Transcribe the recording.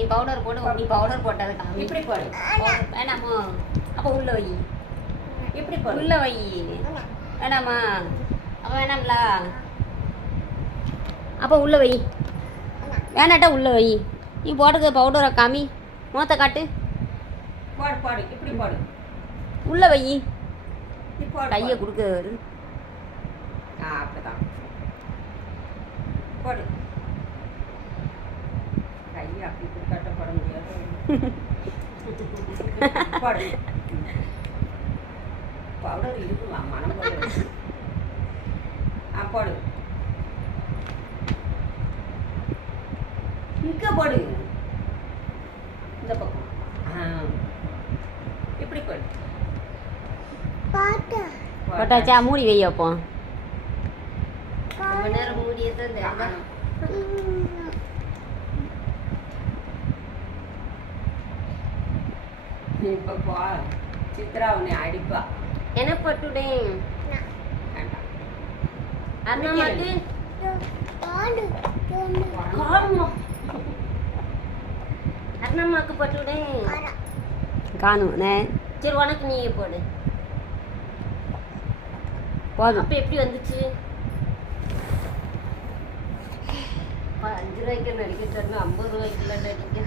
நீ பவுடர் போட்டு நீ பவுடர் போட்டது காமி. இப்படி போடு. வேணாமா? அப்போ உள்ள வை. இப்படி போடு. உள்ள வை. வேணாமா? அப்போ வேணாம்ல? அப்போ உள்ள வை. வேணாட்டா உள்ள வை. நீ போடுறது பவுடரை காமி. மோத்த காட்டு. போடு போடு. இப்படி போடு. உள்ள வை. கையை போடு. கொடுக்குறாரு. அப்படிதான் போடு. கையை அப்படி கொடுக்காட்ட போட முடியாது. போடு. பவுடர் இருக்குமா மனம் போடு. போடு. இங்க போடு. இந்த பக்கம் இப்படி போடு. போட்டாச்சா? மூடி வை. அப்போ ரொம்ப நேரம் மூடியது இப்ப போ. சித்ரா உன்னை அடிப்பா. என்ன போட்டுடேன்? வேண்டாம். அண்ணாமாக்கு அண்ணாமாக்கு போட்டுடேன். காணும். சரி உனக்கு நீ போடு. போதும். அப்போ எப்படி வந்துச்சு? 5 ரூபாய்க்கு நடிக்க சொன்னா 50 ரூபாய்க்குலாம் நடிக்க.